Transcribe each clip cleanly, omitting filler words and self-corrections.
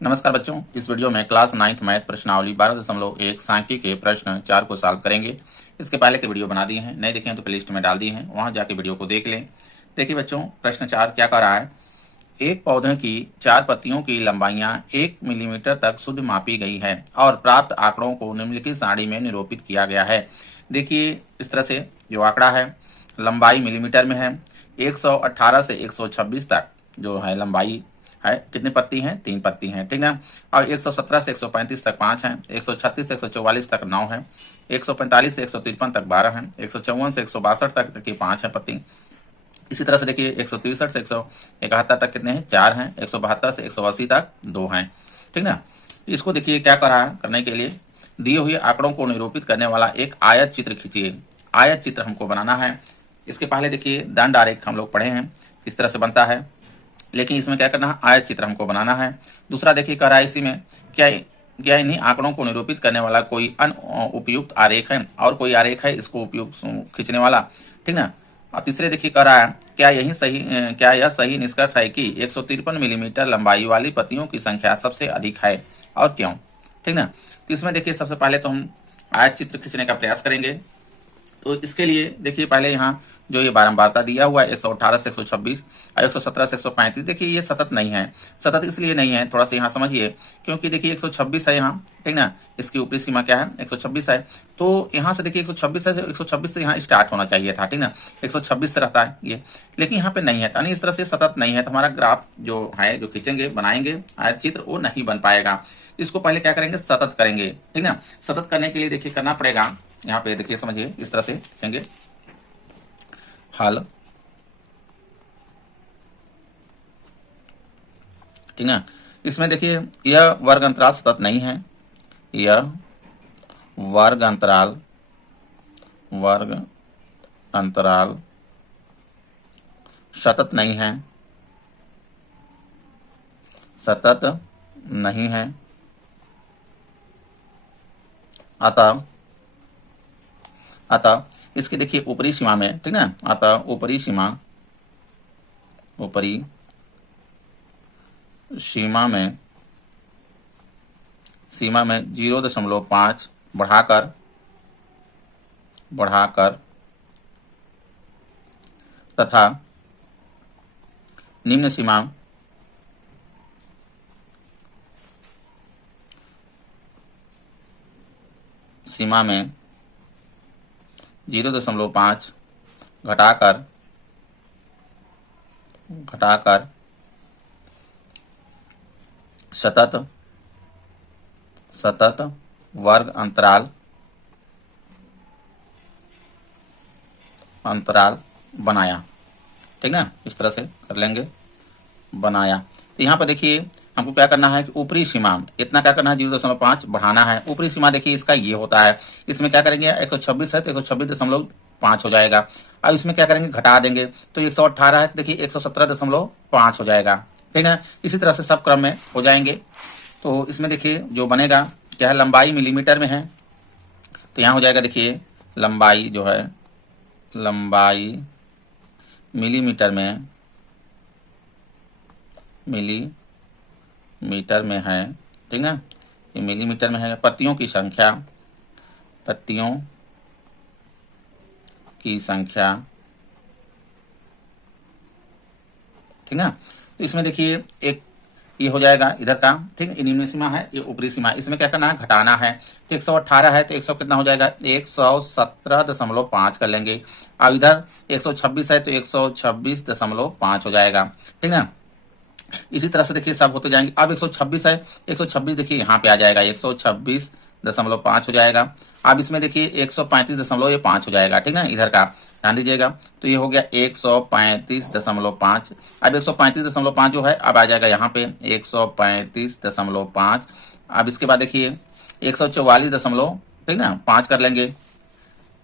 नमस्कार बच्चों, इस वीडियो में क्लास 9th मैथ प्रश्नावली 12.1 सांख्यिकी के प्रश्न 4 को सॉल्व करेंगे। इसके पहले के वीडियो बना दिए हैं, नहीं देखे हैं तो प्लेलिस्ट में डाल दिए हैं, वहां जाके वीडियो को देख लें। देखिए बच्चों, प्रश्न 4 क्या कर रहा है। एक पौधे की 4 पत्तियों की लंबाइयां 1 मिलीमीटर तक शुद्ध मापी गई है और प्राप्त आंकड़ों को निम्नलिखित सारणी में निरूपित किया गया है। देखिए इस तरह से जो आंकड़ा है, लंबाई मिलीमीटर में है। 118 से 126 तक जो है लंबाई है, कितनी पत्ती हैं? 3 पत्ती हैं, ठीक है। और 117 से 135 तक 5 हैं, 136 से 144 तक 9 है, 145 से 153 तक 12 हैं, 154 से 162 तक की 5 है पत्ती। इसी तरह से देखिए 163 से 171 तक कितने हैं? 4 हैं, 172 से 180 तक 2 हैं, ठीक ना। इसको देखिए क्या करा है, करने के लिए दिए हुए आंकड़ों को निरूपित करने वाला एक आयत चित्र खींचिए। आयत चित्र हमको बनाना है। इसके पहले देखिए दंड आरेख हम लोग पढ़े हैं किस तरह से बनता है, लेकिन इसमें क्या करना है, आयत चित्र हमको बनाना है। दूसरा देखिए कह रहा है इसी में क्या इन्हीं आंकड़ों को निरूपित करने वाला कोई उपयुक्त आरेख है और कोई आरेख है इसको उपयुक्त खींचने वाला, ठीक ना। और तीसरे देखिए कह रहा है क्या यह सही निष्कर्ष है कि 153 मिलीमीटर लंबाई वाली पत्तियों की संख्या सबसे अधिक है और क्यों, ठीक ना। तो इसमें देखिए सबसे पहले तो हम आयत चित्र खींचने का प्रयास करेंगे। तो इसके लिए देखिए पहले यहाँ जो ये बारंबारता दिया हुआ है 118 से 126 और 117 से 135, देखिए ये सतत नहीं है। सतत इसलिए नहीं है, थोड़ा सा यहाँ समझिए, क्योंकि देखिए 126 है यहाँ, ठीक ना। इसकी ऊपरी सीमा क्या है? 126 है। तो यहाँ से देखिए 126 है, 126 से यहाँ स्टार्ट होना चाहिए था, ठीक ना। 126 से रहता है ये, लेकिन यहाँ पे नहीं है, यानी इस तरह से सतत नहीं है। तो हमारा ग्राफ जो है, जो खींचेंगे बनाएंगे आयत चित्र, वो नहीं बन पाएगा। इसको पहले क्या करेंगे, सतत करेंगे, ठीक ना। सतत करने के लिए देखिए करना पड़ेगा, यहाँ पे देखिए समझिए इस तरह से लिखेंगे हल, ठीक है। इसमें देखिए यह वर्ग अंतराल सतत नहीं है, यह वर्ग अंतराल सतत नहीं है, सतत नहीं है। अतः इसकी देखिए ऊपरी सीमा में, ठीक ना, अतः ऊपरी सीमा में 0.5 बढ़ाकर तथा निम्न सीमा में 0.5 घटाकर सतत वर्ग अंतराल बनाया, ठीक ना। इस तरह से कर लेंगे, बनाया। तो यहाँ पर देखिए हमको क्या करना है कि ऊपरी सीमा इतना क्या करना है, 0.5 बढ़ाना है। ऊपरी सीमा देखिए इसका ये होता है, इसमें क्या करेंगे 126 है तो 126.5 हो जाएगा। अब इसमें क्या करेंगे, घटा देंगे, तो 118 है तो देखिए 117.5 हो जाएगा, ठीक है। इसी तरह से सब क्रम में हो जाएंगे। तो इसमें देखिए जो बनेगा क्या है, लंबाई मिलीमीटर में है, तो यहाँ हो जाएगा देखिए लंबाई जो है, लंबाई मिलीमीटर में है, ठीक ना। ये मिलीमीटर में है। पत्तियों की संख्या, ठीक ना। तो इसमें देखिए एक ये हो जाएगा इधर का, ठीक। निम्न सीमा है, ये ऊपरी सीमा, इसमें क्या करना है, घटाना है। तो 118 है तो 100 कितना हो जाएगा, 117.5 कर लेंगे। अब इधर 126 है तो 126.5 हो जाएगा, ठीक ना। इसी तरह से देखिए सब होते जाएंगे। अब 126 है, 126 देखिए यहाँ पे आ जाएगा, 126.5 हो जाएगा। अब इसमें देखिए 135.5 हो जाएगा, ठीक ना, इधर का ध्यान दीजिएगा। तो ये हो गया 135.5। अब 135.5 जो है अब आ जाएगा यहाँ पे 135.5। अब इसके बाद देखिए 144, ठीक ना, 5 कर लेंगे,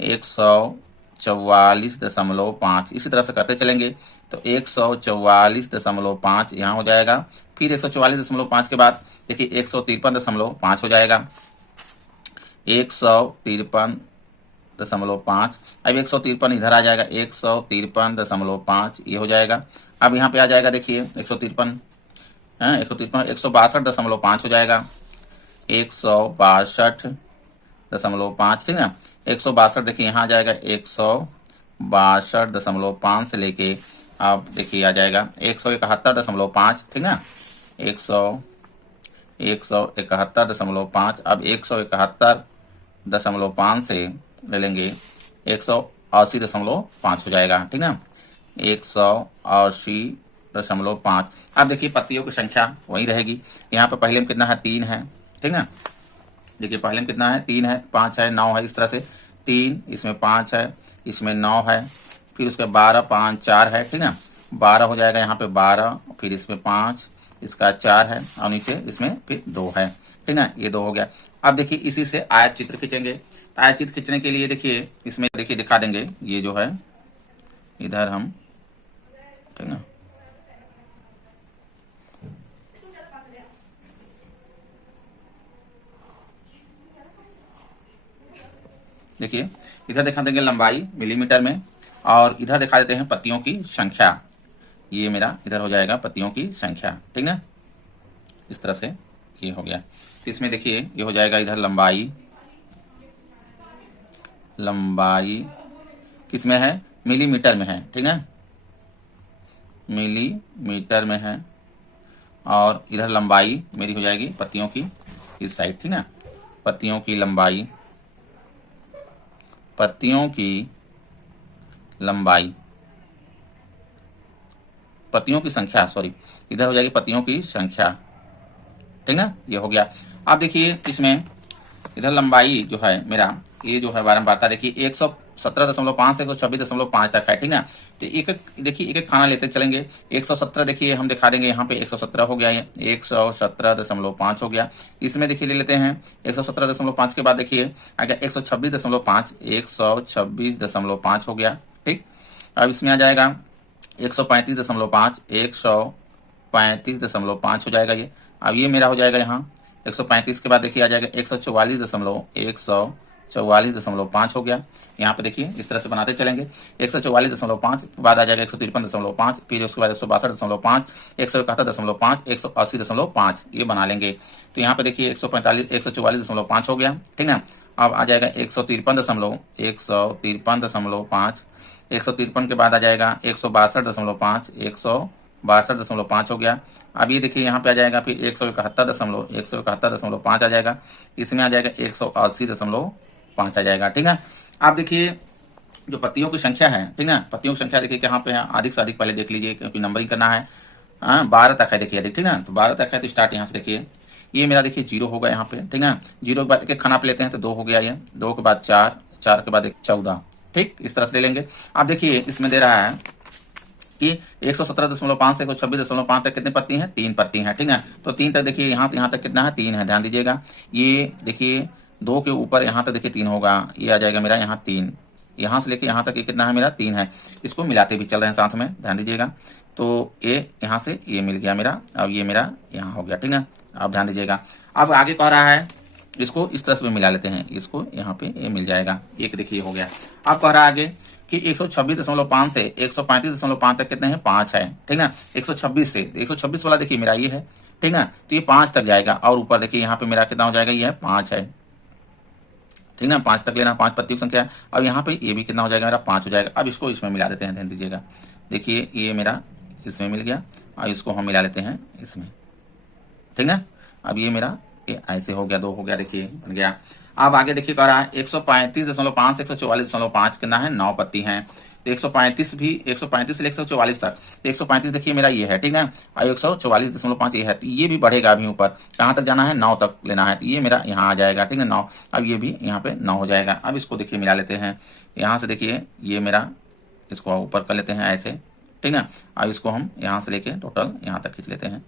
144.5। इसी तरह से करते चलेंगे तो 144.5 यहाँ हो जाएगा। फिर 144.5 के बाद देखिए 153.5 हो जाएगा, 153.5। अब 153 इधर आ जाएगा, 153.5 ये हो जाएगा। अब यहाँ पे आ जाएगा देखिए 153 है 162.5 हो जाएगा, 162.5, ठीक है। 162 देखिए यहाँ आ जाएगा 162.5 से लेके अब देखिए आ जाएगा 171.5, ठीक है। 171.5, अब 171.5 से ले लेंगे 180.5 हो जाएगा, ठीक है। 180.5। अब देखिए पत्तियों की संख्या वही रहेगी। यहाँ पे पहले में कितना है 3 है, ठीक है। देखिए पहले में कितना है 3 है, 5 है, 9 है, इस तरह से 3, इसमें 5 है, इसमें 9 है, फिर उसके 12, 5, 4 है, ठीक है। 12 हो जाएगा यहाँ पे 12, फिर इसमें 5, इसका 4 है और नीचे इसमें फिर 2 है, ठीक है। ये 2 हो गया। अब देखिए इसी से आयत चित्र खींचेंगे। तो आयत चित्र खींचने के लिए देखिए इसमें देखिए दिखा देंगे, ये जो है इधर हम, ठीक है। देखिए इधर दिखा देंगे लंबाई मिलीमीटर में और इधर दिखा देते हैं पत्तियों की संख्या। ये मेरा इधर हो जाएगा पत्तियों की संख्या, ठीक है। इस तरह से ये हो गया। इसमें देखिए ये हो जाएगा इधर लंबाई, लंबाई किसमें है मिलीमीटर में है, ठीक है। मिलीमीटर में है और इधर लंबाई मेरी हो जाएगी पत्तियों की इस साइड, ठीक है। पत्तियों की लंबाई, पत्तियों की लंबाई, पत्तियों की संख्या, सॉरी इधर हो जाएगी पत्तियों की संख्या, ठीक है। ये हो गया। अब देखिए इसमें इधर लंबाई जो है मेरा ये जो है बारंबारता देखिए 117.5 से 126.5 तक है, ठीक है। तो एक देखिए एक खाना लेते चलेंगे। 117 देखिए हम दिखा देंगे यहाँ पे 117 हो गया, ये 117.5 हो गया। इसमें देखिए ले लेते हैं 117.5 के बाद देखिए आ गया 126.5, 126.5 हो गया, ठीक। अब इसमें आ जाएगा 135.5, 135.5 हो जाएगा ये। अब ये मेरा हो जाएगा यहाँ 135 के बाद देखिए आ जाएगा 144.5 हो गया। यहाँ पे देखिए इस तरह से बनाते चलेंगे। 144.5 के बाद आ जाएगा 153.5, फिर उसके बाद 162.5, 171.5, 180.5 ये बना लेंगे। तो यहाँ पे देखिए 144.5 हो गया, ठीक है। अब आ जाएगा 153.5, 153 के बाद आ जाएगा 162.5, 162.5 हो गया। अब ये देखिए यहाँ पे आ जाएगा फिर 171.5 आ जाएगा। इसमें आ जाएगा 180.5 आ जाएगा, ठीक है। अब देखिए जो पत्तियों की संख्या है, ठीक है, पत्तियों की संख्या देखिए कहाँ पे है, अधिक से अधिक पहले देख लीजिए क्योंकि नंबरिंग करना है। 12 तक है देखिए अधिक, ठीक है। तो 12 तक है तो स्टार्ट यहाँ से देखिए ये मेरा देखिए 0 होगा यहाँ पे, ठीक है। 0 के बाद एक खाना पे लेते हैं तो 2 हो गया, ये 2 के बाद 4, 4 के बाद 14, ठीक। इस तरह से ले लेंगे। अब देखिए इसमें दे रहा है कि 117.5 से 126.5 तक कितनी पत्ती हैं, 3 पत्ती हैं, ठीक है। तो 3 तक देखिए यहाँ तक कितना है 3 है, ध्यान दीजिएगा। ये देखिए 2 के ऊपर यहाँ तक देखिए 3 होगा, ये आ जाएगा मेरा यहाँ 3, यहाँ से लेके यहाँ तक ये कितना है मेरा 3 है। इसको मिलाते भी चल रहे हैं साथ में, ध्यान दीजिएगा। तो ये यहाँ से ये मिल गया मेरा, अब ये मेरा यहाँ हो गया, ठीक है। अब ध्यान दीजिएगा। अब आगे कह रहा है इसको इस तरह से भी मिला लेते हैं, इसको यहाँ पे ये मिल जाएगा, एक देखिए हो गया। अब कह रहा है आगे कि 126.5 से 135.5 तक कितने हैं 5 है, ठीक है। 126 से 126 वाला देखिए मेरा ये है, ठीक है। तो ये 5 तक जाएगा और ऊपर देखिए यहाँ पे मेरा कितना हो जाएगा, ये है 5 है, ठीक है। 5 तक लेना, 5 पत्तियों की संख्या है। अब यहाँ पे ये भी कितना हो जाएगा मेरा 5 हो जाएगा। अब इसको इसमें मिला देते हैं, ध्यान दीजिएगा। देखिए ये मेरा इसमें मिल गया और इसको हम मिला लेते हैं इसमें, ठीक है। अब ये मेरा ये ऐसे हो गया, 2 हो गया, देखिए बन गया। अब आगे देखिए कह रहा है 135.5 से 144.5 कितना है 9 पत्ती हैं। तो 135 भी 135 से 144 तक, 135 देखिए मेरा ये है, ठीक है। और 144.5 ये है, तो ये भी बढ़ेगा अभी ऊपर, कहाँ तक जाना है 9 तक लेना है। तो ये मेरा यहाँ आ जाएगा, ठीक है 9। अब ये भी यहाँ पे 9 हो जाएगा। अब इसको देखिए मिला लेते हैं, यहाँ से देखिए ये मेरा इसको ऊपर कर लेते हैं ऐसे, ठीक है। अब इसको हम यहाँ से लेके टोटल यहाँ तक खींच लेते हैं,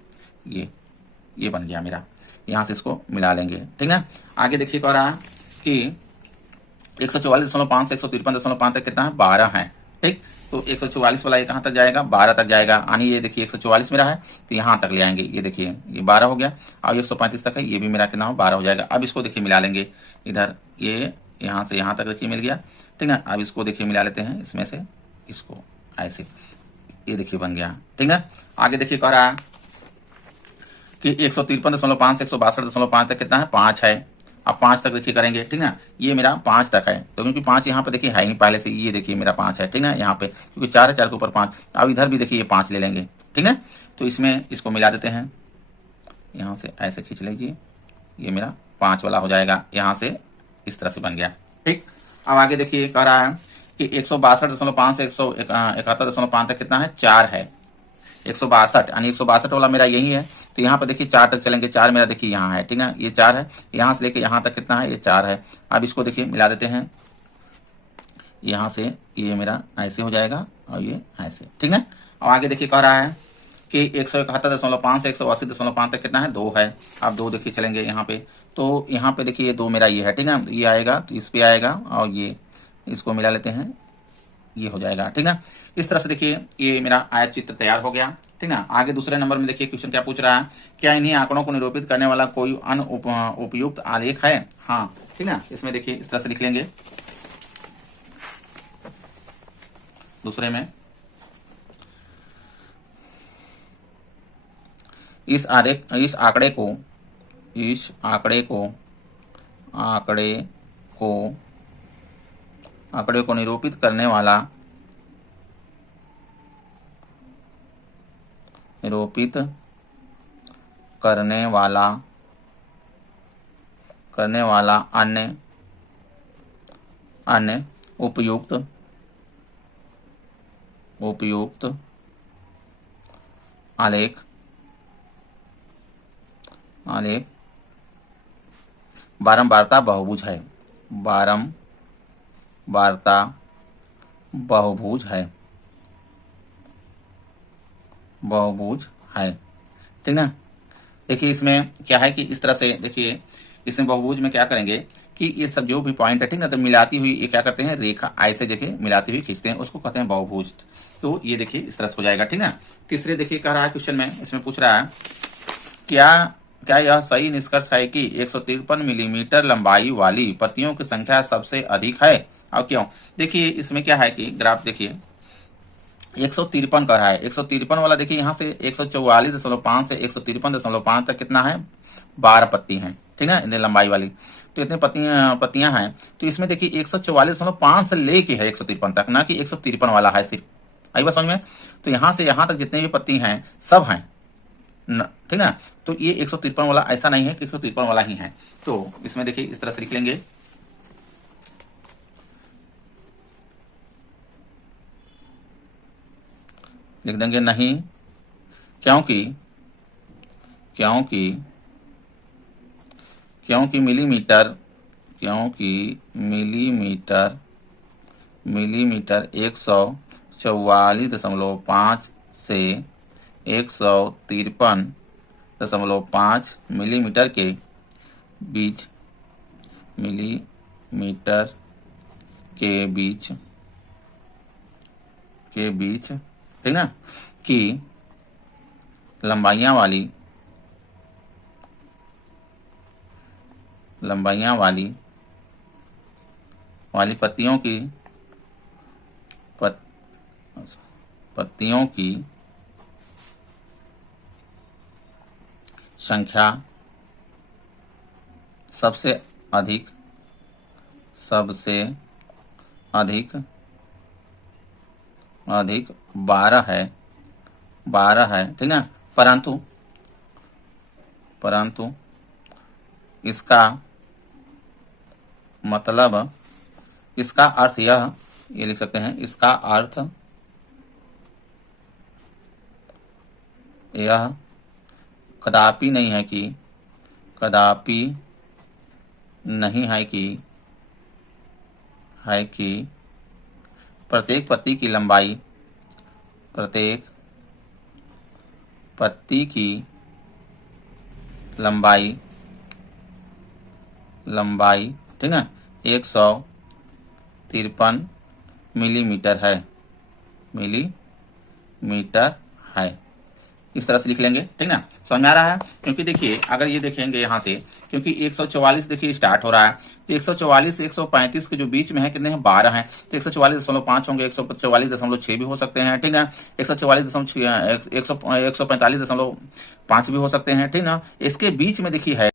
ये बन गया मेरा। यहाँ से इसको मिला लेंगे, ठीक है। आगे देखिए कह रहा है कि 144.5 से 153.5 तक कितना है 12 है, ठीक। तो 144 वाला ये कहाँ तक जाएगा 12 तक जाएगा, यानी ये देखिए 144 मेरा है तो यहाँ तक ले आएंगे, ये देखिए ये 12 हो गया। और 135 तक है, ये भी मेरा कितना हो 12 हो जाएगा। अब इसको देखिए मिला लेंगे, इधर ये यहाँ से यहाँ तक देखिए मिल गया, ठीक है। अब इसको देखिए मिला लेते हैं इसमें से इसको ऐसे, ये देखिए बन गया, ठीक है। आगे देखिए कह रहा है कि 153.5 से 162.5 तक कितना है, 5 है। अब 5 तक देखिए करेंगे, ठीक ना, ये मेरा 5 तक है, तो क्योंकि 5 यहाँ पे देखिए है ही पहले से, ये देखिए मेरा 5 है, ठीक ना, यहाँ पे क्योंकि 4 है, 4 के ऊपर 5। अब इधर भी देखिए ये 5 ले लेंगे, ठीक है। तो इसमें इसको मिला देते हैं, यहाँ से ऐसे खींच लीजिए, ये मेरा 5 वाला हो जाएगा, यहाँ से इस तरह से बन गया, ठीक। अब आगे देखिए कह रहा है कि 162.5 से 171.5 तक कितना है, 4 है। 162 यानी 162 वाला मेरा यही है, तो यहाँ पर देखिए 4 तक चलेंगे, 4 मेरा देखिए यहाँ है, ठीक है, ये 4 है, यहाँ से लेके यहाँ तक कितना है, ये 4 है। अब इसको देखिए मिला देते हैं, यहाँ से ये मेरा ऐसे हो जाएगा और ये ऐसे, ठीक है। और आगे देखिए कह रहा है कि 171.5 से 180.5 तक कितना है, 2 है। अब 2 देखिए चलेंगे यहाँ पे, तो यहाँ पे देखिए ये 2 मेरा ये है, ठीक है, ये आएगा तो इस पे आएगा और ये इसको मिला लेते हैं, ये हो जाएगा, ठीक है। इस तरह से देखिए ये मेरा आयत चित्र तैयार हो गया, ठीक है। आगे दूसरे नंबर में देखिए क्वेश्चन क्या पूछ रहा है, क्या इन्हीं आंकड़ों को निरूपित करने वाला कोई अन्य उपयुक्त आलेख है, हाँ, ठीक है। इसमें देखिए इस तरह से लिख लेंगे, दूसरे में इस आंकड़े को निरूपित करने वाला अन्य उपयुक्त आलेख बारंबारता बहुभुज है, ठीक ना। देखिए इसमें क्या है कि इस तरह से देखिए, इसमें बहुभुज में क्या करेंगे कि ये सब जो भी पॉइंट है, ठीक ना, तो मिलाती हुई ये क्या करते हैं, रेखा ऐसे देखिए मिलाती हुई खींचते हैं, उसको कहते हैं बहुभुज। तो ये देखिए इस तरह से हो जाएगा, ठीक ना। तीसरे देखिए कह रहा है क्वेश्चन में, इसमें पूछ रहा है क्या यह सही निष्कर्ष है कि 153 मिलीमीटर लंबाई वाली पत्तियों की संख्या सबसे अधिक है, और क्यों। देखिए इसमें क्या है कि ग्राफ देखिए 153 कर रहा है, 153 वाला देखिए यहाँ से 144.5 से 153.5 तक कितना है, 12 पत्ती हैं, ठीक है, इतनी लंबाई वाली। तो इतने पत्तियां हैं, तो इसमें देखिए 144.5 से लेके है 153 तक, ना कि 153 वाला है सिर्फ, आई बात समझ में। तो यहाँ से यहाँ तक जितने भी पत्ती हैं सब हैं, ठीक है। तो ये 153 वाला ऐसा नहीं है कि 153 वाला ही है। तो इसमें देखिए इस तरह से लिख लेंगे, लिख देंगे नहीं, क्योंकि मिलीमीटर 144.5 से 153.5 मिलीमीटर के बीच ठीक ना की लंबाइयां वाली पत्तियों की संख्या सबसे अधिक 12 है, ठीक ना। परंतु इसका मतलब, इसका अर्थ ये लिख सकते हैं, इसका अर्थ यह कदापि नहीं है कि प्रत्येक पत्ती की लंबाई ठीक है 153 मिलीमीटर है, इस तरह से लिख लेंगे, ठीक ना, समझ में आ रहा है। क्योंकि देखिए अगर ये देखेंगे यहाँ से, क्योंकि 144 देखिए स्टार्ट हो रहा है, तो 144 से 135 के जो बीच में है कितने हैं, 12 हैं, तो 144.5 होंगे, 144.6 भी हो सकते हैं, ठीक ना, 145.5 भी हो सकते हैं, ठीक ना। इसके बीच में देखिए है